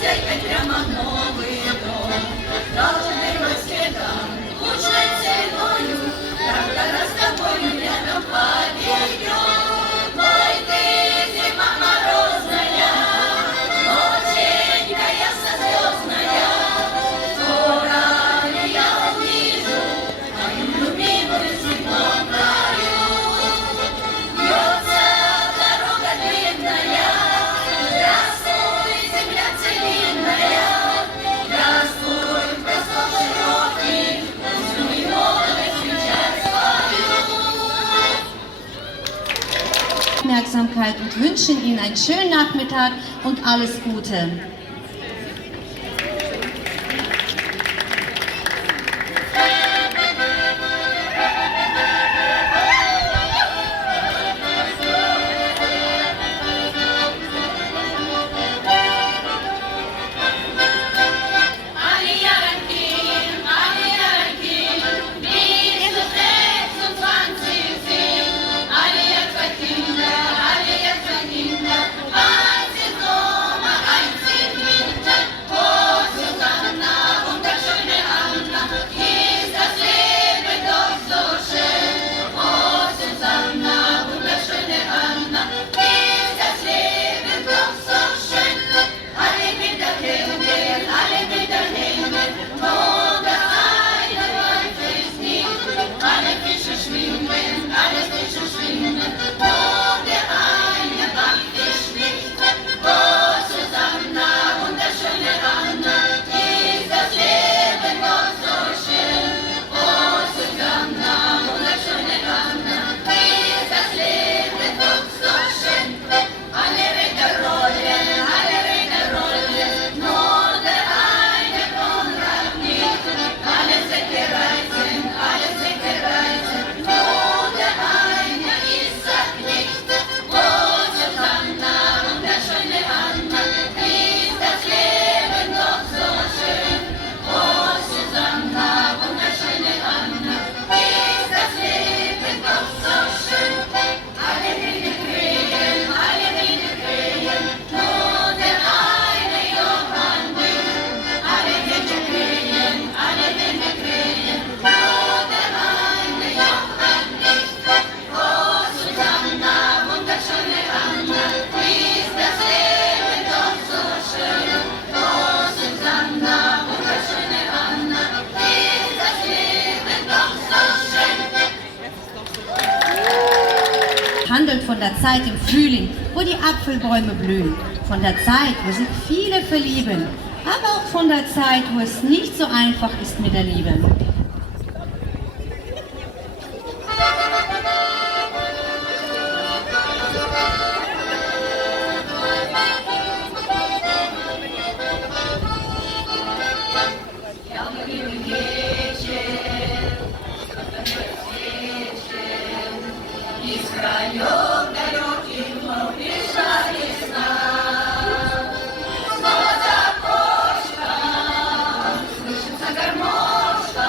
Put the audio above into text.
хозяйкой прямо в новый дом. Должны мы следом, лучшей ценою, трактора с тобою рядом поведем. Ой, ты, зима морозная, ноченька ясно-звездная, скоро ли я увижу твою любимую в седьмом краю. Бьется дорога длинная, здравствуй, земля целинная, здравствуй, простор широкий, пусть мы молодость встречать свою. Aufmerksamkeit und wünschen Ihnen einen schönen Nachmittag und alles Gute. Alle Jahre gehen, bis zu 26 sind. Alle Jahre zwei Kinder, eins im Sommer, eins im Winter. Oh, Susanna, wunderschöne Anna, ist das Leben doch so schön. Oh, Susanna, wunderschöne Anna, ist das Leben doch so schön. Alle Bilder hängen, nur der eine weiß es nicht. Alle Fische schwimmen, nur der eine weiß es nicht. Oh, Susanna, wunderschöne Anna, ist das Leben doch so schön. Oh, Susanna, wunderschöne Anna, ist das Leben doch so schön. Alle Räder rollen, nur der eine Konrad nicht. Alle Säcke reißen, nur der eine ist es nicht. Oh, Susanna, wunderschöne Anna, ist das Leben doch so schön. Oh, Susanna, wunderschöne Anna, ist das Leben doch so schön. Alle wilde Krähen, nur der eine Johann nicht. Alle wilde Krähen, nur der eine Johann nicht. Oh, Susanna, wunderschöne Anna, ist das Leben doch so schön. Oh, Susanna, wunderschöne Anna, ist das Leben doch so schön. Handelt von der Zeit im Frühling, wo die Apfelbäume blühen, von der Zeit, wo sich viele verlieben, aber auch von der Zeit, wo es nicht so einfach ist mit der Liebe. Из краев далеких вновь пришла весна. Снова за окошком слышится гармошка.